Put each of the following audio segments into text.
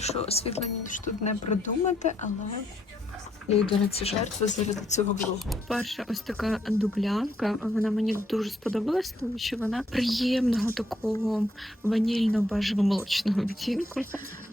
що освітлення ніч тут не придумати, але я йду на ці жертви заради цього блогу. Перша ось така дублянка. Вона мені дуже сподобалась, тому що вона приємного такого ванільно-бажево-молочного відтінку.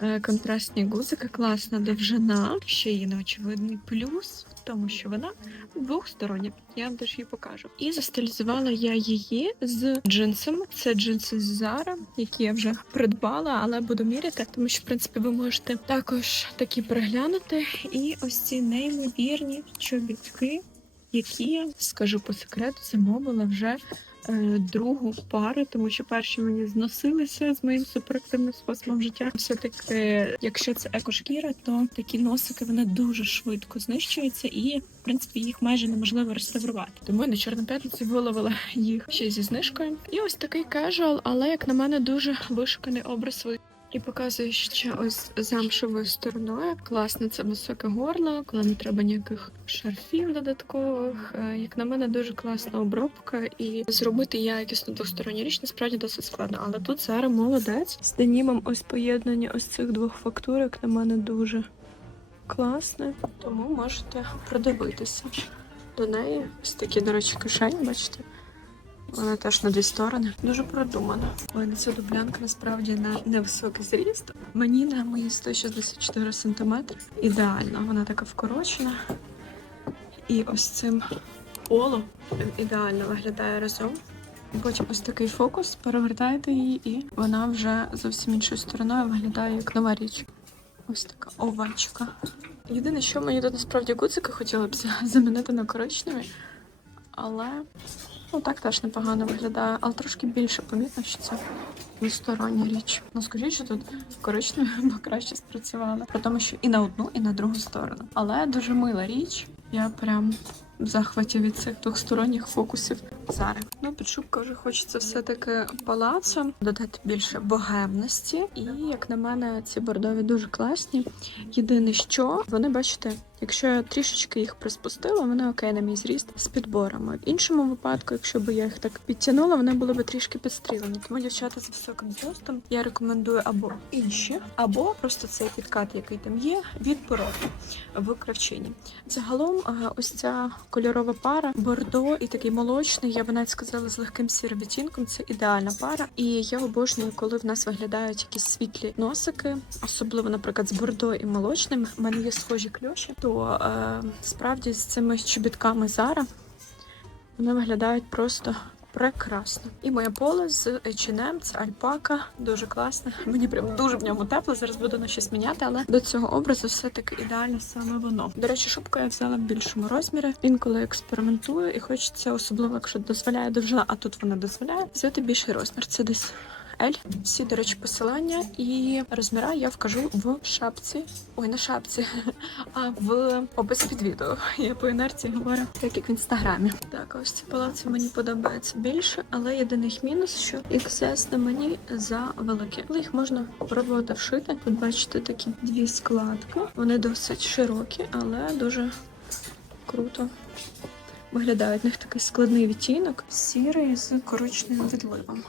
Е, Контрастні гузики, класна довжина. Ще є неочевидний плюс тому, що вона двохстороння. Я вам теж її покажу. І застилізувала я її з джинсами. Це джинси з Zara, які я вже придбала, але буду міряти, тому що в принципі ви можете також такі переглянути. І ось ці неймовірні чобітки, які скажу по секрету, замовила вже. е, Другу пару, тому що перші мені зносилися з моїм суперактивним способом життя. Все таки, якщо це екошкіра, то такі носики вони дуже швидко знищуються, і в принципі їх майже неможливо реставрувати. Тому я на чорну п'ятницю виловила їх ще зі знижкою. І ось такий кежуал, але як на мене дуже вишуканий образ ви- і показує ще ось замшевою стороною. Класно, це високе горло, коли не треба ніяких шарфів додаткових. Е, Як на мене, дуже класна обробка, і зробити якісну двосторонню річ насправді досить складно. Але тут зараз молодець. З денімом ось поєднання ось цих двох фактур, як на мене, дуже класне. Тому можете придивитися до неї. Ось такі, до речі, кишені, бачите. Вона теж на дві сторони. Дуже продумана. Ой, на ця дублянка насправді на невисокий зріст. Мені на мої 164 см ідеально. Вона така вкорочена. І ось цим поло ідеально виглядає разом. Потім ось такий фокус, перевертаєте її, і вона вже зовсім іншою стороною виглядає як нова річ. Ось така овечка. Єдине, що мені тут насправді гудзики хотіла б замінити на коричневі, але Ну, так теж непогано виглядає, але трошки більше помітно, що це двостороння річ. Ну, скажіть, що тут коричневі бо краще спрацювали. При тому, що і на одну, і на другу сторону. Але дуже мила річ. Я прям в захваті від цих двохсторонніх фокусів зараз. Ну, під шубкою вже хочеться все-таки палацом, додати більше богемності. І, як на мене, ці бордові дуже класні. Єдине, що вони, бачите, Якщо я трішечки їх приспустила, вони окей на мій зріст з підборами. В іншому випадку, якщо б я їх так підтягнула, вони були б трішки підстрілені. Тому дівчата з високим зростом я рекомендую або інші, або просто цей підкат, який там є, від пороги в кравчині. Загалом, е, ось ця кольорова пара, бордо і такий молочний, я б навіть сказала, з легким сірим відтінком. Це ідеальна пара. І я обожнюю, коли в нас виглядають якісь світлі носики, особливо, наприклад, з бордо і молочним. У мене є схожі кльоші, то е, справді з цими чобітками Зара вони виглядають просто. Прекрасно. І моє поле з H&M, це альпака, дуже класне. Мені прям дуже в ньому тепло. Зараз буду на щось міняти, але до цього образу все-таки ідеально саме воно. До речі, шубку я взяла в більшому розмірі. Інколи експериментую і хочеться, особливо, якщо дозволяє довжина, а тут вона дозволяє, взяти більший розмір. Це десь L. Всі, до речі, посилання і розміра я вкажу в шапці. Ой, на шапці, а в описі під відео. Я по інерції говорю, так як в інстаграмі. Так, ось ці палаци мені подобаються більше, але єдиний мінус, що XS на мені за великі. Але їх можна пробувати вшити. Тут бачите такі дві складки. Вони досить широкі, але дуже круто. Виглядають в них такий складний відтінок, сірий з коричневим відливом.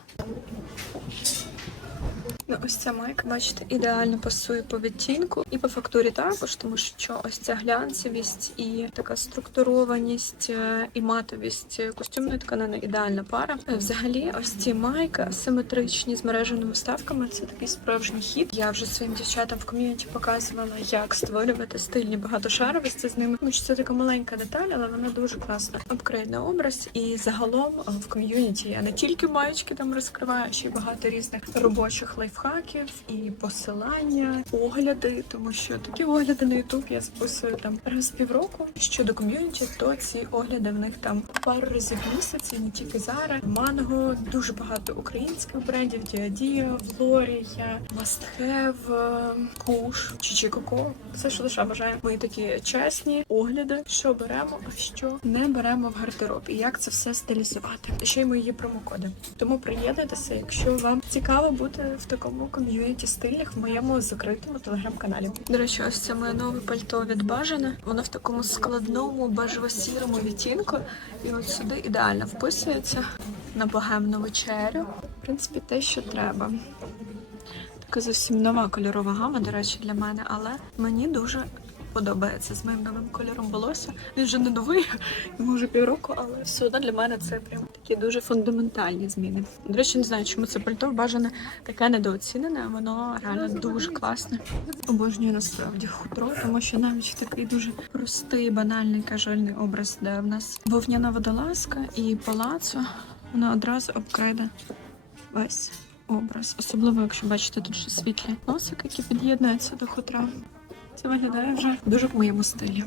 Ну, ось ця майка, бачите, ідеально пасує по відтінку і по фактурі також, тому що ось ця глянцевість і така структурованість е, і матовість костюмної тканини ідеальна пара. Е, Взагалі, ось ці майки асиметричні з мережевими вставками. Це такий справжній хід. Я вже своїм дівчатам в ком'юніті показувала, як створювати стильні багатошаровості з ними. Тому що це така маленька деталь, але вона дуже класна. Апгрейдний образ. І загалом в ком'юніті я не тільки маєчки там розкриваю, ще й багато різних робочих лайфхаків і посилання, огляди, тому що такі огляди на YouTube я записую там раз півроку. Щодо ком'юніті, то ці огляди в них там пару разів місяць, і не тільки зараз. Манго, дуже багато українських брендів, Діадія, Флорія, Have, Куш, Чичі Коко. Все, що душа бажає. Ми такі чесні огляди, що беремо, а що не беремо в гардероб, і як це все стилізувати. Ще й мої промокоди. Тому приєднуйтеся, якщо вам цікаво бути в такому ком'юніті стилях в моєму закритому телеграм-каналі. До речі, ось це моє нове пальто від Бажане. Воно в такому складному бажево-сірому відтінку, і от сюди ідеально вписується на богемну вечерю. В принципі, те, що треба. Така зовсім нова кольорова гама, до речі, для мене, але мені дуже подобається з моїм новим кольором волосся. Він вже не новий, йому вже півроку, але все одно для мене це прям такі дуже фундаментальні зміни. До речі, не знаю, чому це пальто бажане таке недооцінене, воно реально дуже класне. Обожнюю насправді хутро, тому що навіть такий дуже простий, банальний кажольний образ, де в нас вовняна водолазка і палацо, воно одразу обкрайде весь образ. Особливо, якщо бачите, тут ще світлі носики, які під'єднуються до хутра. Це виглядає вже дуже в моєму стилі.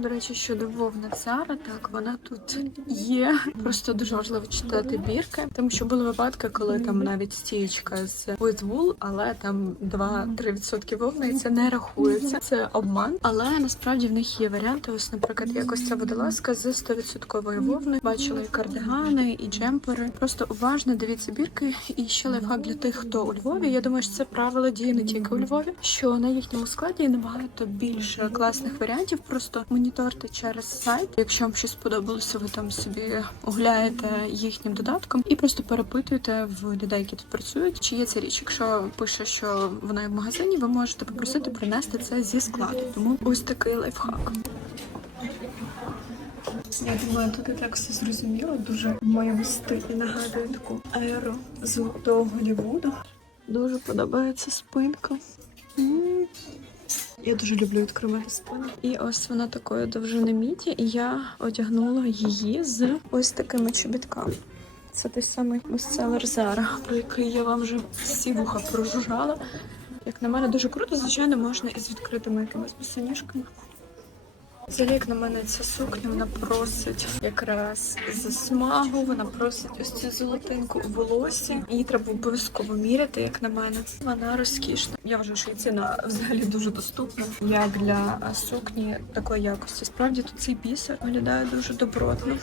До речі, щодо вовни Зара, так вона тут є. Просто дуже важливо читати бірки, тому що були випадки, коли там навіть стієчка з with але там 2-3% вовни, і це не рахується. Це обман. Але насправді в них є варіанти. Ось, наприклад, якось ця водолазка з 100% вовни. Бачила і кардигани, і джемпери. Просто уважно дивіться бірки. І ще лайфхак для тих, хто у Львові. Я думаю, що це правило діє не тільки у Львові, що на їхньому складі набагато більше класних варіантів. Просто моніторте через сайт. Якщо вам щось сподобалося, ви там собі огляєте їхнім додатком і просто перепитуєте в людей, які тут працюють, чи є ця річ. Якщо пише, що вона є в магазині, ви можете попросити принести це зі складу. Тому ось такий лайфхак. Я думаю, тут і так все зрозуміло. Дуже в моєму стилі нагадує таку еру золотого Голлівуду. Дуже подобається спинка. М. Я дуже люблю відкривати. І ось вона такої довжини міді, і я одягнула її з ось такими чобітками. Це той самий бестселер Зара, про який я вам вже всі вуха прожужжала. Як на мене, дуже круто, звичайно, можна із відкритими якимись босоніжками. Взагалі, як на мене, ця сукня вона просить якраз засмагу, вона просить ось цю золотинку у волосі. Її треба обов'язково міряти, як на мене. Вона розкішна. Я вважаю, що ціна взагалі дуже доступна. Як для сукні такої якості. Справді тут цей бісер виглядає дуже добротно.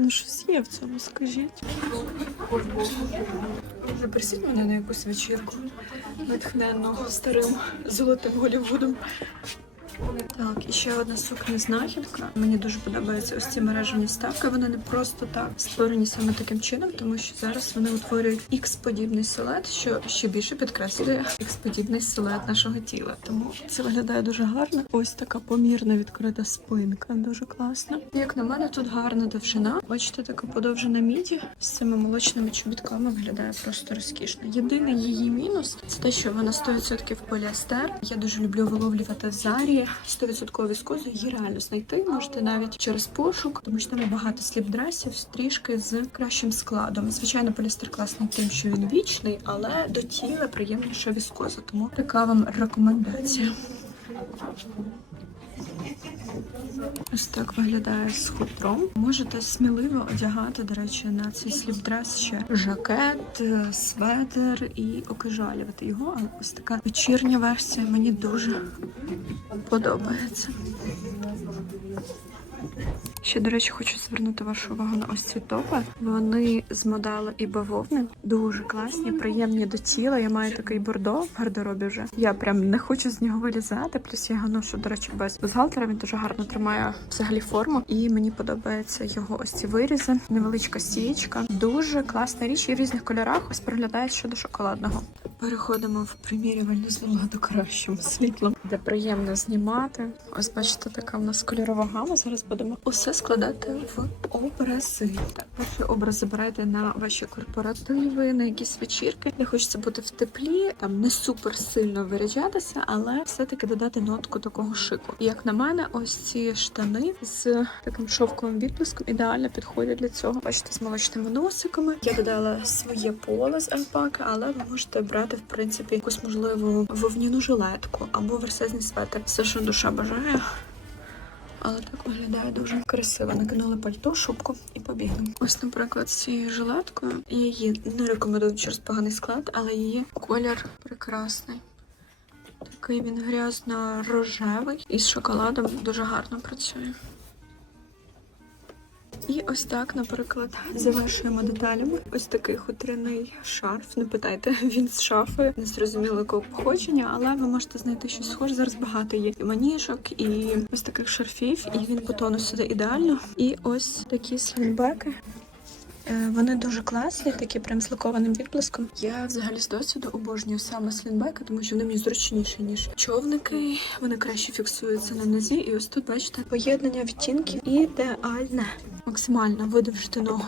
Ну, щось є в цьому, скажіть. Запросіть мене на якусь вечірку натхненну старим золотим Голлівудом. Так, і ще одна сукня знахідка. Мені дуже подобаються ось ці мережевні ставки. Вони не просто так створені саме таким чином, тому що зараз вони утворюють ікс-подібний силует, що ще більше підкреслює ікс-подібний силует нашого тіла. Тому це виглядає дуже гарно. Ось така помірна відкрита спинка, дуже класна. Як на мене, тут гарна довжина. Бачите, така подовжена міді з цими молочними чобітками виглядає просто розкішно. Єдиний її мінус це те, що вона 100% поліестер. Я дуже люблю виловлювати в зарі 100% віскозу. Її реально знайти можете навіть через пошук, тому що там багато сліпдресів, стрішки трішки з кращим складом. Звичайно, полістер класний тим, що він вічний, але до тіла приємніша віскоза. Тому така вам рекомендація. Ось так виглядає з хутром. Можете сміливо одягати, до речі, на цей сліпдрес ще жакет, е, светер і окижалювати його. Але ось така вечірня версія мені дуже подобається. Ще, до речі, хочу звернути вашу увагу на ось ці топи. Вони з модели і бавовни. Дуже класні, приємні до тіла. Я маю такий бордо в гардеробі вже. Я прям не хочу з нього вилізати. Плюс я його ношу, до речі, без бюстгальтера. Він дуже гарно тримає взагалі форму. І мені подобаються його ось ці вирізи. Невеличка стієчка. Дуже класна річ і в різних кольорах. Ось приглядає щодо шоколадного. Переходимо в примірювальну з набагато кращим світлом, де приємно знімати. Ось бачите, така в нас кольорова гама. Зараз будемо усе складати в образи. Так, перший образ забирайте на ваші корпоративи, на якісь вечірки. Не хочеться бути в теплі, там не супер сильно виряджатися, але все-таки додати нотку такого шику. І як на мене, ось ці штани з таким шовковим відблиском ідеально підходять для цього. Бачите, з молочними носиками. Я додала своє поле з альпаки, але ви можете брати в принципі якусь можливу вовняну жилетку або версезний светр. Все, що душа бажає. Але так виглядає дуже красиво. Накинули пальто, шубку і побігли. Ось, наприклад, з цією жилеткою. Я її не рекомендую через поганий склад, але її колір прекрасний. Такий він грязно-рожевий і з шоколадом дуже гарно працює. І ось так, наприклад, завершуємо деталями. Ось такий хутряний шарф. Не питайте, він з шафи, не зрозуміло якого походження, але ви можете знайти щось схоже. Зараз багато є і маніжок, і ось таких шарфів, і він по тону сюди ідеально. І ось такі слінбеки. Е, Вони дуже класні, такі прям з лакованим відблиском. Я взагалі з досвіду обожнюю саме слінбеки, тому що вони мені зручніші, ніж човники. Вони краще фіксуються на нозі. І ось тут, бачите, поєднання відтінків ідеальне. Максимально видовжити ногу.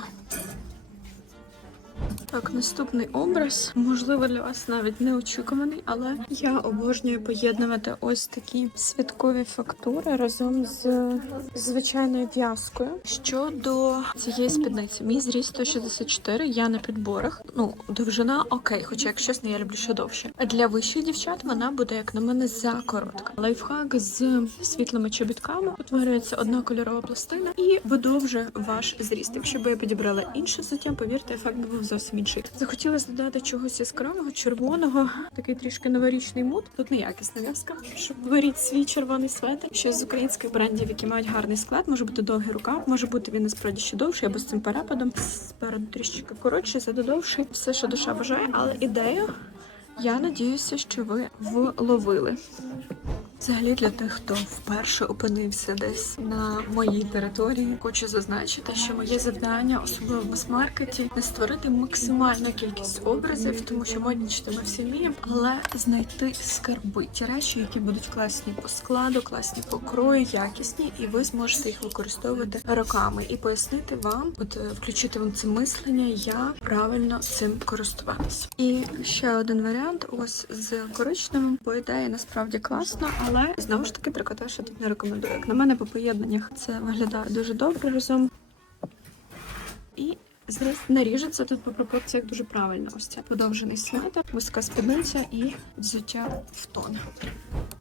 Так, наступний образ, можливо, для вас навіть неочікуваний, але я обожнюю поєднувати ось такі святкові фактури разом з звичайною в'язкою. Щодо цієї спідниці, мій зріст 164, я на підборах. Ну, довжина окей, хоча як чесно, я люблю ще довше. Для вищих дівчат вона буде, як на мене, закоротка. Лайфхак з світлими чобітками утворюється одна кольорова пластина і видовжує ваш зріст. Якщо б я підібрала інше взуття, повірте, ефект був зовсім інший. Захотілося додати чогось яскравого, червоного, такий трішки новорічний мут. Тут неякісна в'язка. Щоб беріть свій червоний светр. Щось з українських брендів, які мають гарний склад, може бути довгий рукав, може бути він насправді ще довший або з цим перепадом. Спереду трішки коротший, ззаду довший. Все, що душа бажає, але ідею. Я надіюся, що ви вловили. Взагалі для тих, хто вперше опинився десь на моїй території, хочу зазначити, що моє завдання, особливо в мас-маркеті, не створити максимальну кількість образів, тому що моднічити ми всі вміємо, але знайти скарби, ті речі, які будуть класні по складу, класні по крою, якісні, і ви зможете їх використовувати роками і пояснити вам, от е, включити вам це мислення, як правильно цим користуватися. І ще один варіант, ось з коричневим, по ідеї насправді класно, але знову ж таки трикотаж я тут не рекомендую. Як на мене, по поєднаннях це виглядає дуже добре разом. І зріз наріжеться тут по пропорціях дуже правильно. Ось це подовжений светр, вузька спідниця і взуття в тон.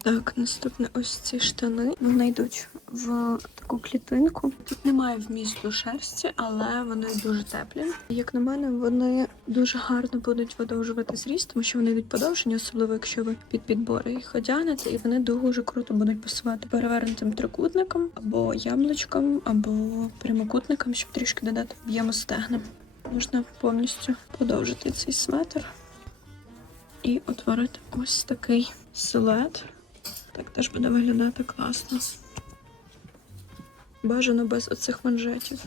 Так, наступне ось ці штани. Вони йдуть в таку клітинку. Тут немає вмісту шерсті, але вони дуже теплі. Як на мене, вони дуже гарно будуть видовжувати зріст, тому що вони йдуть подовжені, особливо якщо ви під підбори їх одягнете, і вони дуже круто будуть пасувати перевернутим трикутником або яблучком, або прямокутником, щоб трішки додати об'єму стегна. Можна повністю подовжити цей светр і утворити ось такий силует. Так теж буде виглядати класно. Бажано без оцих манжетів.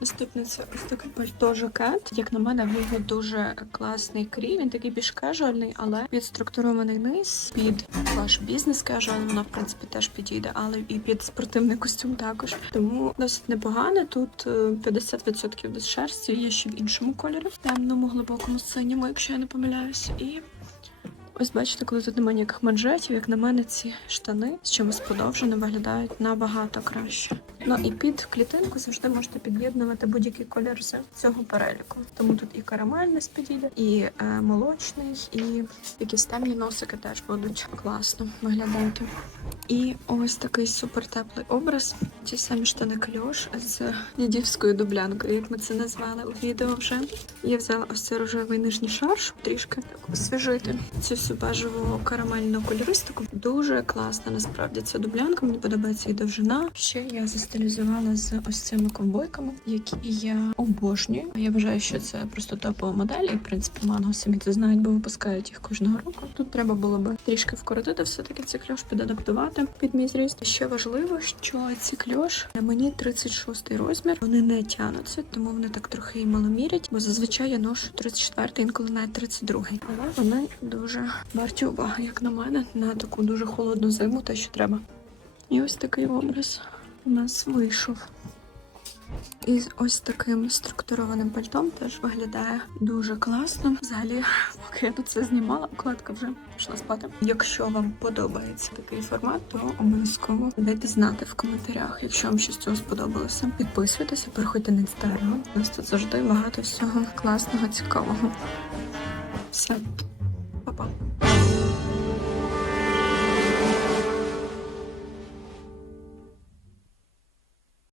Наступне це ось таке пальто жакет. Як на мене, в нього дуже класний крій. Він такий більш кежуальний, але підструктурований низ під ваш бізнес кежуал. Воно в принципі теж підійде, але і під спортивний костюм також. Тому досить непогано. Тут е, 50% без шерсті, є ще в іншому кольорі, в темному, глибокому синьому, якщо я не помиляюсь. І Ось бачите, коли тут немає ніяких манжетів, як на мене, ці штани з чимось подовженим виглядають набагато краще. Ну і під клітинку завжди можете під'єднувати будь-який колір з цього переліку. Тому тут і карамельний підійде, і е, молочний, і якісь темні носики теж будуть класно виглядати. І ось такий супертеплий образ. Ті самі штани кльош з дідівською дублянкою, як ми це назвали у відео вже. Я взяла ось цей рожевий нижній шар, щоб трішки так освіжити цю всю бежеву карамельну кольористику. Дуже класна насправді ця дублянка. Мені подобається її довжина. Ще я застилізувала з ось цими ковбойками, які я обожнюю. Я вважаю, що це просто топова модель, і в принципі манго самі це знають, бо випускають їх кожного року. Тут треба було би трішки вкоротити все-таки ці кльош, підадаптувати під мій зріст. Ще важливо, що ці кльош мені 36 розмір. Вони не тянуться, тому вони так трохи і маломірять, бо зазвичай я ношу 34, інколи навіть 32. Але вони дуже варті уваги, як на мене, на таку дуже холодну зиму, те, що треба. І ось такий образ у нас вийшов. І ось таким структурованим пальтом теж виглядає дуже класно. Взагалі, поки я тут це знімала, укладка вже пішла спати. Якщо вам подобається такий формат, то обов'язково дайте знати в коментарях, якщо вам щось цього сподобалося. Підписуйтеся, переходьте на інстаграм. У нас тут завжди багато всього класного, цікавого. Все.